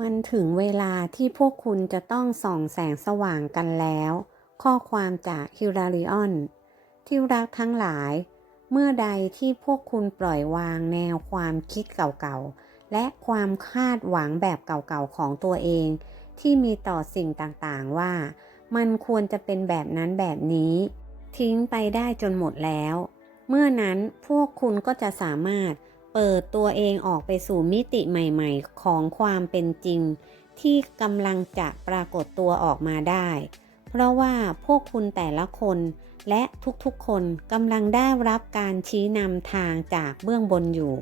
มันถึงเวลาที่พวกคุณจะต้องส่องแสงสว่างกันแล้ว ข้อความจากฮิลาริออน ที่รักทั้งหลาย เมื่อใดที่พวกคุณปล่อยวางแนวความคิดเก่าๆ และความคาดหวังแบบเก่าๆ ของตัวเอง ที่มีต่อสิ่งต่างๆว่า มันควรจะเป็นแบบนั้นแบบนี้ ทิ้งไปได้จนหมดแล้ว เมื่อนั้นพวกคุณก็จะสามารถ เปิดตัวเองออกไปสู่มิติใหม่ๆ ของความเป็นจริง ที่กำลังจะปรากฏตัวออกมาได้ เพราะว่าพวกคุณแต่ละคนและทุกๆคนกำลังได้รับการชี้นำทางจากเบื้องบนอยู่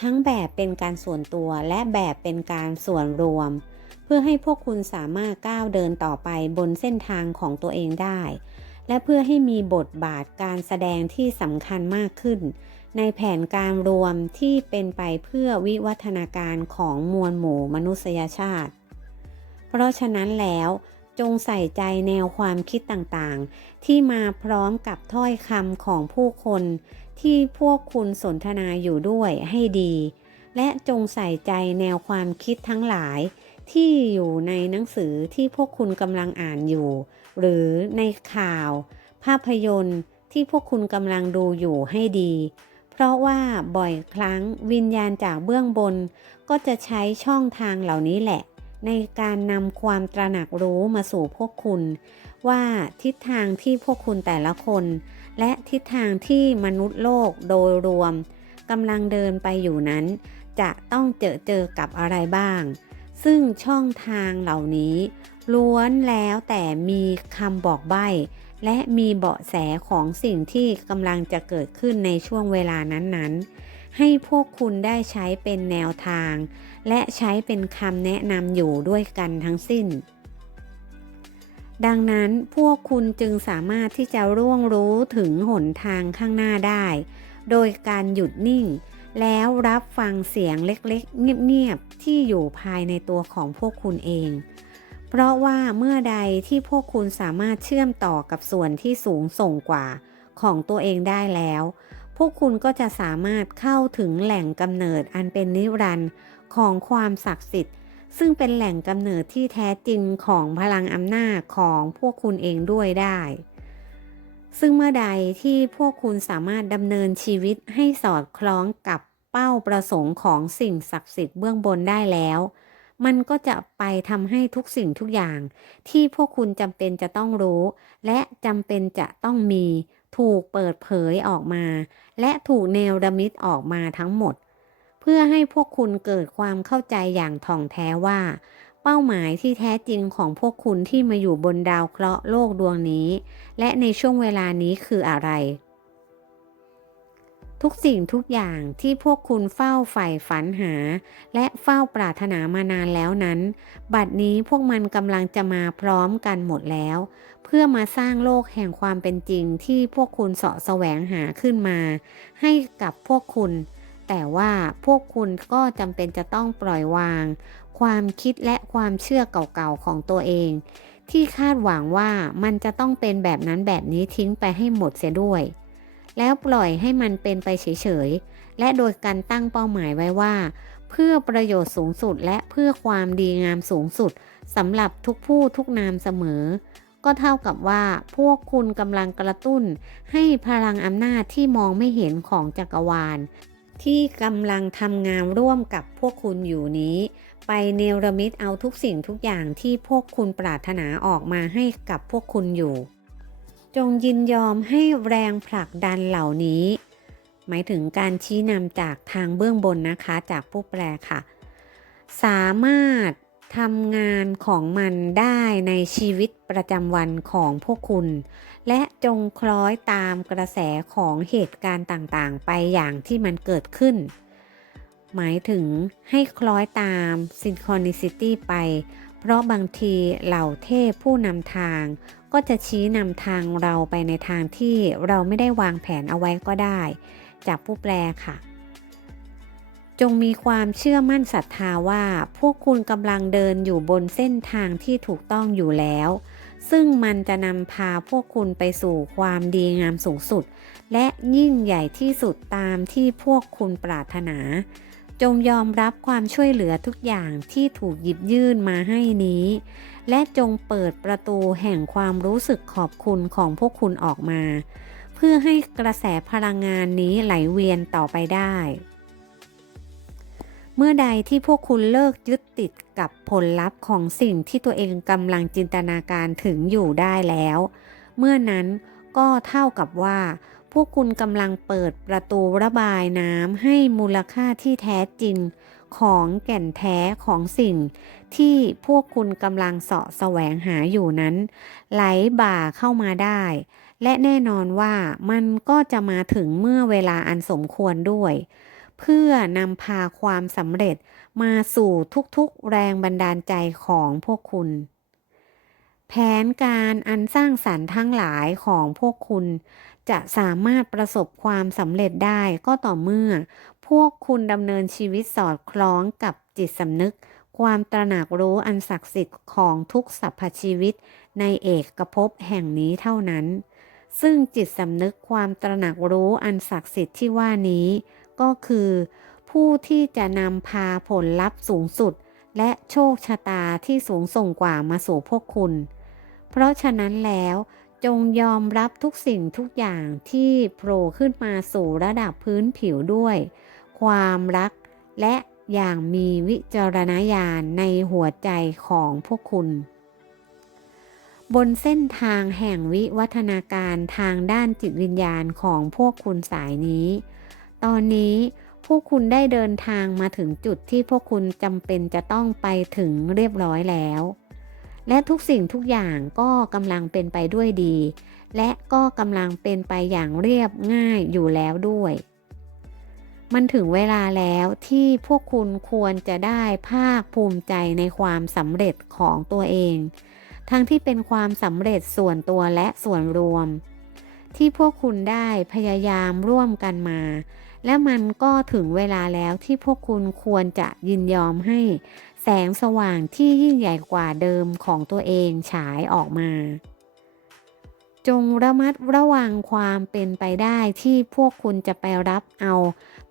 ทั้งแบบเป็นการส่วนตัวและแบบเป็นการส่วนรวม เพื่อให้พวกคุณสามารถก้าวเดินต่อไปบนเส้นทางของตัวเองได้ และเพื่อให้มีบทบาทการแสดงที่สำคัญมากขึ้น ในแผนการรวมที่เป็นไปเพื่อวิวัฒนาการของมวลหมู่มนุษยชาติ เพราะฉะนั้นแล้วจงใส่ใจแนวความคิดต่างๆ ที่มาพร้อมกับถ้อยคำของผู้คน ที่พวกคุณสนทนาอยู่ด้วยให้ดี และจงใส่ใจแนวความคิดทั้งหลาย ที่อยู่ในหนังสือที่พวกคุณกำลังอ่านอยู่ หรือในข่าว ภาพยนตร์ที่พวกคุณกำลังดูอยู่ให้ดี เพราะว่าบ่อยครั้งวิญญาณจากเบื้องบน ก็จะใช้ช่องทางเหล่านี้แหละ ในการนำความตระหนักรู้มาสู่พวกคุณ ว่าทิศทางที่พวกคุณแต่ละคน และทิศทางที่มนุษย์โลกโดยรวมกำลังเดินไปอยู่นั้น จะต้องเจอเจอกับอะไรบ้าง ซึ่งช่องทางเหล่านี้ล้วนแล้วแต่มีคำบอกใบ้ และมีเบาะแสของสิ่งที่กำลังจะเกิดขึ้นในช่วงเวลานั้นๆ ให้พวกคุณได้ใช้เป็นแนวทาง และใช้เป็นคำแนะนำอยู่ด้วยกันทั้งสิ้น ดังนั้นพวกคุณจึงสามารถที่จะร่วงรู้ถึงหนทางข้างหน้าได้ โดยการหยุดนิ่ง แล้วรับฟังเสียงเล็กๆ เงียบๆ ที่อยู่ภายในตัวของพวกคุณเอง เพราะว่าเมื่อใดที่พวกคุณสามารถเชื่อมต่อกับส่วนที่สูงส่งกว่าของตัวเองได้แล้ว พวกคุณก็จะสามารถเข้าถึงแหล่งกำเนิดอันเป็นนิรันดร์ของความศักดิ์สิทธิ์ ซึ่งเป็นแหล่งกำเนิดที่แท้จริงของพลังอำนาจของพวกคุณเองด้วยได้ ซึ่งเมื่อใดที่พวกคุณสามารถดำเนินชีวิตให้สอดคล้องกับเป้าประสงค์ของสิ่งศักดิ์สิทธิ์เบื้องบนได้แล้ว มันก็จะไปทำให้ทุกสิ่งทุกอย่าง ที่พวกคุณจำเป็นจะต้องรู้ และจำเป็นจะต้องมี ถูกเปิดเผยออกมา และถูกเนรมิตออกมาทั้งหมด เพื่อให้พวกคุณเกิดความเข้าใจอย่างถ่องแท้ว่า เป้าหมายที่แท้จริงของพวกคุณที่มาอยู่บนดาวเคราะห์โลกดวงนี้ และในช่วงเวลานี้คืออะไร ทุกสิ่งทุกอย่างที่พวกคุณเฝ้าใฝ่ฝันหา และเฝ้าปรารถนามานานแล้วนั้น บัดนี้พวกมันกำลังจะมาพร้อมกันหมดแล้ว เพื่อมาสร้างโลกแห่งความเป็นจริงที่พวกคุณเสาะแสวงหาขึ้นมา ให้กับพวกคุณ แต่ว่าพวกคุณก็จำเป็นจะต้องปล่อยวาง ความคิดและความเชื่อเก่าๆของตัวเอง ที่คาดหวังว่ามันจะต้องเป็นแบบนั้นแบบนี้ทิ้งไปให้หมดเสียด้วย แล้วปล่อยให้มันเป็นไปเฉยๆ และโดยการตั้งเป้าหมายไว้ว่า เพื่อประโยชน์สูงสุดและเพื่อความดีงามสูงสุดสำหรับทุกผู้ทุกนามเสมอ ก็เท่ากับว่าพวกคุณกำลังกระตุ้น ให้พลังอำนาจที่มองไม่เห็นของจักรวาล ที่กำลังทำงานร่วมกับพวกคุณอยู่นี้ ไปเนรมิตเอาทุกสิ่งทุกอย่างที่พวกคุณปรารถนาออกมาให้กับพวกคุณอยู่ จงยินยอมให้แรงผลักดันเหล่านี้ หมายถึงการชี้นำจากทางเบื้องบนนะคะจากผู้แปลค่ะ สามารถทำงานของมันได้ในชีวิตประจำวันของพวกคุณ และจงคล้อยตามกระแสของเหตุการณ์ต่างๆ ไปอย่างที่มันเกิดขึ้น หมายถึงให้คล้อยตาม synchronicity ไป เพราะบางทีเหล่าเทพผู้นำทาง ก็จะชี้นำทางเราไปในทางที่เราไม่ได้วางแผนเอาไว้ก็ได้ จากผู้แปลค่ะ จงมีความเชื่อมั่นศรัทธาว่า พวกคุณกำลังเดินอยู่บนเส้นทางที่ถูกต้องอยู่แล้ว ซึ่งมันจะนำพาพวกคุณไปสู่ความดีงามสูงสุด และยิ่งใหญ่ที่สุดตามที่พวกคุณปรารถนา จงยอมรับความช่วยเหลือทุกอย่างที่ถูกหยิบยื่นมาให้นี้ และจงเปิดประตูแห่งความรู้สึกขอบคุณของพวกคุณออกมา เพื่อให้กระแสพลังงานนี้ไหลเวียนต่อไปได้ เมื่อใดที่พวกคุณเลิกยึดติดกับผลลัพธ์ของสิ่งที่ตัวเองกำลังจินตนาการถึงอยู่ได้แล้ว เมื่อนั้นก็เท่ากับว่า พวกคุณกำลังเปิดประตูระบายน้ำให้มูลค่าที่แท้จริงของแก่นแท้ของสิ่ง ที่พวกคุณกำลังเสาะแสวงหาอยู่นั้น ไหลบ่าเข้ามาได้ และแน่นอนว่ามันก็จะมาถึงเมื่อเวลาอันสมควรด้วย เพื่อนำพาความสำเร็จมาสู่ทุกๆแรงบันดาลใจของพวกคุณ แผนการอันสร้างสรรค์ทั้งหลายของพวกคุณ จะสามารถประสบความสำเร็จได้ก็ต่อเมื่อ พวกคุณดำเนินชีวิตสอดคล้องกับจิตสำนึก ความตระหนักรู้อันศักดิ์สิทธิ์ของทุกสรรพชีวิต ในเอกภพแห่งนี้เท่านั้น ซึ่งจิตสำนึกความตระหนักรู้อันศักดิ์สิทธิ์ที่ว่านี้ ก็คือ ผู้ที่จะนำพาผลลัพธ์สูงสุด และโชคชะตาที่สูงส่งกว่ามาสู่พวกคุณ เพราะฉะนั้นแล้วจงยอมรับทุกสิ่งทุกอย่างที่โผล่ขึ้นมาสู่ระดับพื้นผิวด้วย ความรักและอย่างมีวิจารณญาณในหัวใจของพวกคุณ บนเส้นทางแห่งวิวัฒนาการทางด้านจิตวิญญาณของพวกคุณสายนี้ ตอนนี้พวกคุณได้เดินทางมาถึงจุดที่พวกคุณจำเป็นจะต้องไปถึงเรียบร้อยแล้ว และทุกสิ่งทุกอย่างก็กำลังเป็นไปด้วยดี และก็กำลังเป็นไปอย่างเรียบง่ายอยู่แล้วด้วย มันถึงเวลาแล้วที่พวกคุณควรจะได้ภาคภูมิใจในความสำเร็จของตัวเอง ทั้งที่เป็นความสำเร็จส่วนตัวและส่วนรวม ที่พวกคุณได้พยายามร่วมกันมาและมันก็ถึงเวลาแล้วที่พวกคุณควรจะยินยอมให้ แสงสว่างที่ยิ่งใหญ่กว่าเดิมของตัวเองฉายออกมา จงระมัดระวังความเป็นไปได้ที่พวกคุณจะไปรับเอา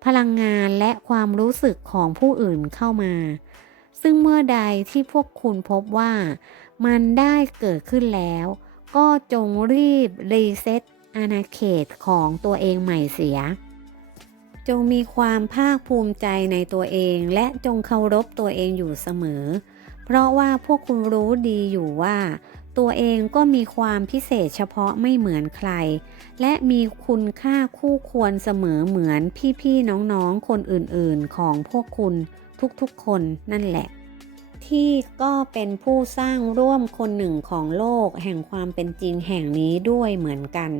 พลังงานและความรู้สึกของผู้อื่นเข้ามา ซึ่งเมื่อใดที่พวกคุณพบว่ามันได้เกิดขึ้นแล้ว ก็จงรีบรีเซ็ตอาณาเขตของตัวเองใหม่เสีย จงมีความภาคภูมิใจในตัวเอง และจงเคารพตัวเองอยู่เสมอ เพราะว่าพวกคุณรู้ดีอยู่ว่า ตัวเองก็มีความพิเศษเฉพาะไม่เหมือนใคร และมีคุณค่าคู่ควรเสมอเหมือนพี่ๆน้องๆคนอื่นๆของพวกคุณทุกๆคนนั่นแหละที่ก็เป็นผู้สร้างร่วมคนหนึ่งของโลกแห่งความเป็นจริงแห่งนี้ด้วยเหมือนกัน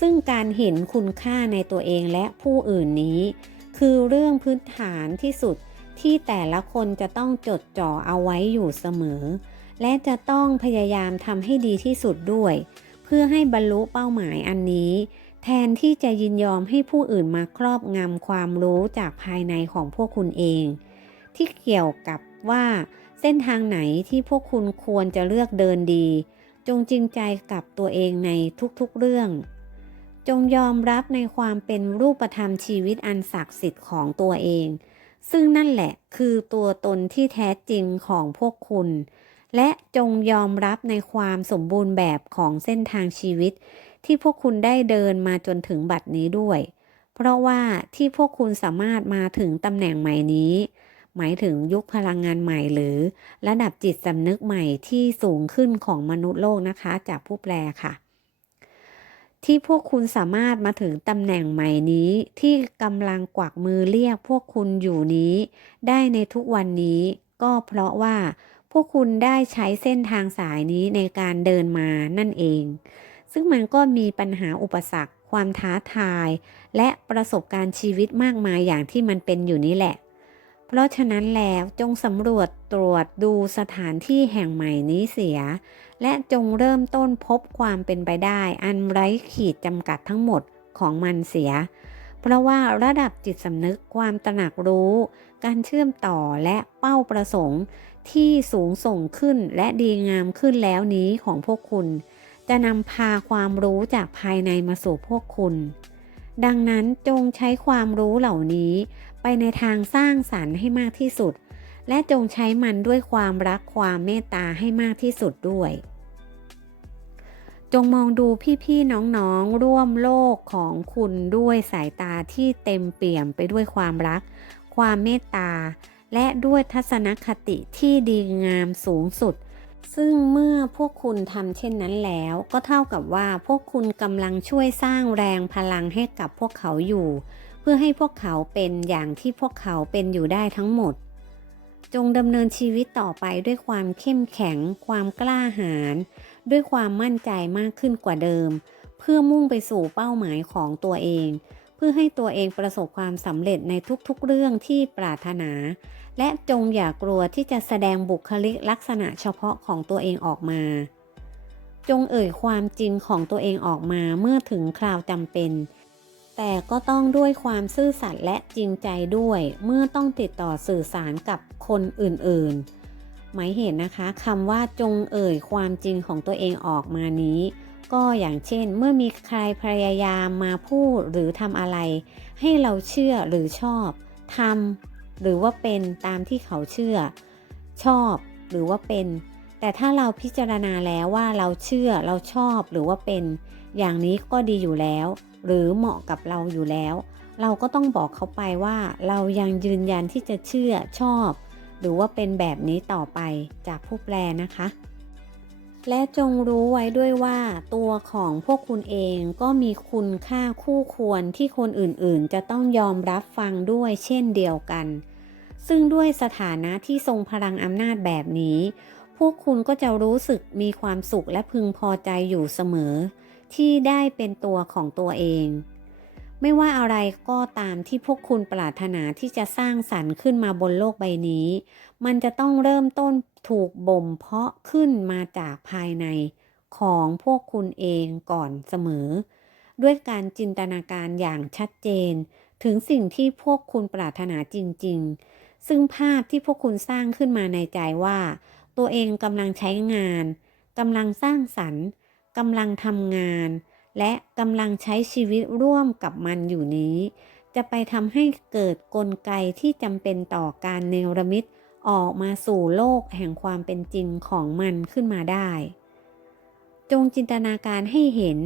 ซึ่งการเห็นคุณค่าในตัวเองและผู้อื่นนี้ คือเรื่องพื้นฐานที่สุดที่แต่ละคนจะต้องจดจ่อเอาไว้อยู่เสมอ และจะต้องพยายามทำให้ดีที่สุดด้วย เพื่อให้บรรลุเป้าหมายอันนี้ แทนที่จะยินยอมให้ผู้อื่นมาครอบงำความรู้จากภายในของพวกคุณเอง ที่เกี่ยวกับว่าเส้นทางไหนที่พวกคุณควรจะเลือกเดินดี จงจริงใจกับตัวเองในทุกๆเรื่อง จงยอมรับในความเป็นรูปธรรมชีวิตอันศักดิ์สิทธิ์ของตัวเอง ซึ่งนั่นแหละคือตัวตนที่แท้จริงของพวกคุณ และจงยอมรับในความสมบูรณ์แบบของเส้นทางชีวิต ที่พวกคุณได้เดินมาจนถึงบัดนี้ด้วย เพราะว่าที่พวกคุณสามารถมาถึงตำแหน่งใหม่นี้ หมายถึงยุคพลังงานใหม่หรือ ระดับจิตสำนึกใหม่ที่สูงขึ้นของมนุษย์โลกนะคะ จากผู้แปลค่ะ ที่พวกคุณสามารถมาถึงตำแหน่งใหม่นี้ ที่กำลังกวักมือเรียกพวกคุณอยู่นี้ ได้ในทุกวันนี้ ก็เพราะว่า พวกคุณได้ใช้เส้นทางสายนี้ในการเดินมานั่นเอง ซึ่งมันก็มีปัญหาอุปสรรค ความท้าทาย และประสบการณ์ชีวิตมากมายอย่างที่มันเป็นอยู่นี่แหละ เพราะฉะนั้นแล้วจงสำรวจตรวจดูสถานที่แห่งใหม่นี้เสีย และจงเริ่มต้นพบความเป็นไปได้ อันไร้ขีดจำกัดทั้งหมดของมันเสีย เพราะว่าระดับจิตสำนึกความตระหนักรู้ การเชื่อมต่อและเป้าประสงค์ที่สูงส่งขึ้นและดีงามขึ้นแล้วนี้ของพวกคุณ จะนำพาความรู้จากภายในมาสู่พวกคุณ ดังนั้นจงใช้ความรู้เหล่านี้ ไปในทางสร้างสรรค์ให้มากที่สุด และจงใช้มันด้วยความรักความเมตตาให้มากที่สุดด้วย จงมองดูพี่ๆน้องๆร่วมโลกของคุณด้วยสายตาที่เต็มเปี่ยมไปด้วยความรัก ความเมตตา และด้วยทัศนคติที่ดีงามสูงสุดซึ่งเมื่อพวกคุณทำเช่นนั้นแล้วก็เท่ากับว่าพวกคุณกำลังช่วยสร้างแรงพลังให้กับพวกเขาอยู่ พื่อให้พวกเขาเป็นอย่างที่พวกเขาเป็นอยู่ได้ทั้งหมด จงดำเนินชีวิตต่อไปด้วยความเข้มแข็ง ความกล้าหาญด้วยความมั่นใจมากขึ้นกว่าเดิม เพื่อมุ่งไปสู่เป้าหมายของตัวเอง เพื่อให้ตัวเองประสบความสำเร็จในทุกๆเรื่องที่ปรารถนา และจงอย่ากลัวที่จะแสดงบุคลิกลักษณะเฉพาะของตัวเองออกมา จงเอ่ยความจริงของตัวเองออกมาเมื่อถึงคราวจำเป็น แต่ก็ต้องด้วยความซื่อสัตย์และจริงใจด้วย เมื่อต้องติดต่อสื่อสารกับคนอื่นๆ หมายเหตุนะคะคำว่าจงเอ่ยความจริงของตัวเองออกมานี้ ก็อย่างเช่น เมื่อมีใครพยายามมาพูดหรือทำอะไร ให้เราเชื่อหรือชอบทำหรือว่าเป็นตามที่เขาเชื่อ ชอบหรือว่าเป็น แต่ถ้าเราพิจารณาแล้วว่าเราเชื่อเราชอบหรือว่าเป็น อย่างนี้ก็ดีอยู่แล้ว หรือเหมาะกับเราอยู่แล้ว เราก็ต้องบอกเขาไปว่าเรายังยืนยันที่จะเชื่อชอบ หรือว่าเป็นแบบนี้ต่อไปจากผู้แปลนะคะ และจงรู้ไว้ด้วยว่าตัวของพวกคุณเองก็มีคุณค่าคู่ควรที่คนอื่นๆ จะต้องยอมรับฟังด้วยเช่นเดียวกัน ซึ่งด้วยสถานะที่ทรงพลังอำนาจแบบนี้ พวกคุณก็จะรู้สึกมีความสุขและพึงพอใจอยู่เสมอ ที่ได้เป็นตัวของตัวเอง ไม่ว่าอะไรก็ตามที่พวกคุณปรารถนาที่จะสร้างสรรค์ขึ้นมาบนโลกใบนี้ มันจะต้องเริ่มต้นถูกบ่มเพาะขึ้นมาจากภายในของพวกคุณเองก่อนเสมอ ด้วยการจินตนาการอย่างชัดเจน ถึงสิ่งที่พวกคุณปรารถนาจริง ๆ ซึ่งภาพที่พวกคุณสร้างขึ้นมาในใจว่า ตัวเองกำลังใช้งานกำลังสร้างสรรค์ กำลังทำงาน และกำลังใช้ชีวิตร่วมกับมันอยู่นี้ จะไปทำให้เกิดกลไกที่จำเป็นต่อการเนรมิตออกมาสู่โลกแห่งความเป็นจริงของมันขึ้นมาได้ จงจินตนาการให้เห็น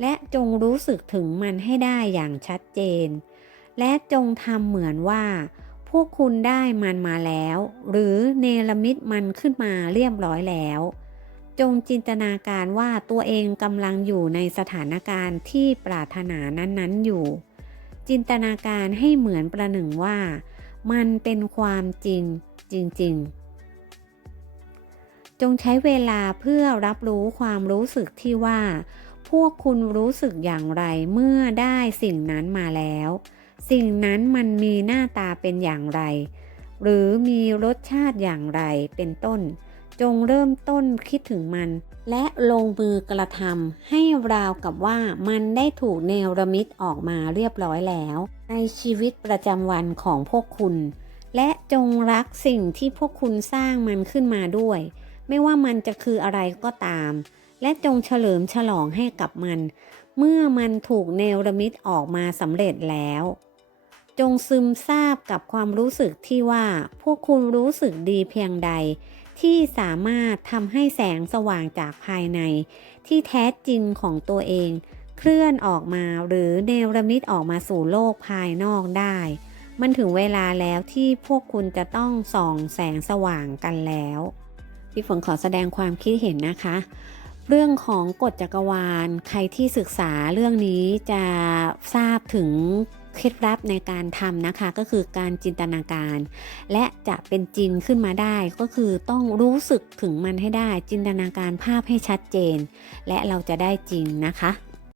และจงรู้สึกถึงมันให้ได้อย่างชัดเจน และจงทำเหมือนว่า พวกคุณได้มันมาแล้ว หรือเนรมิตมันขึ้นมาเรียบร้อยแล้ว จงจินตนาการว่าตัวเองกำลังอยู่ในสถานการณ์ที่ปรารถนานั้นๆอยู่ จินตนาการให้เหมือนประหนึ่งว่า มันเป็นความจริงจริง ๆ จงใช้เวลาเพื่อรับรู้ความรู้สึกที่ว่า พวกคุณรู้สึกอย่างไรเมื่อได้สิ่งนั้นมาแล้ว สิ่งนั้นมันมีหน้าตาเป็นอย่างไร หรือมีรสชาติอย่างไรเป็นต้น จงเริ่มต้นคิดถึงมัน และลงมือกระทำให้ราวกับว่ามันได้ถูกเนรมิตออกมาเรียบร้อยแล้ว ในชีวิตประจำวันของพวกคุณ และจงรักสิ่งที่พวกคุณสร้างมันขึ้นมาด้วย ไม่ว่ามันจะคืออะไรก็ตาม และจงเฉลิมฉลองให้กับมัน เมื่อมันถูกเนรมิตออกมาสำเร็จแล้วจงซึมซาบกับความรู้สึกที่ว่าพวกคุณรู้สึกดีเพียงใด ที่สามารถทำให้แสงสว่างจากภายใน ที่แท้จริงของตัวเอง เคลื่อนออกมาหรือเนรมิตออกมาสู่โลกภายนอกได้ มันถึงเวลาแล้วที่พวกคุณจะต้องส่องแสงสว่างกันแล้วพี่ฝนขอแสดงความคิดเห็นนะคะ เรื่องของกฎจักรวาล ใครที่ศึกษาเรื่องนี้จะทราบถึง เคล็ดลับในการทำนะคะก็คือการจินตนาการ และจะเป็นจริงขึ้นมาได้ก็คือต้องรู้สึกถึงมันให้ได้จินตนาการภาพให้ชัดเจน และเราจะได้จริงนะคะ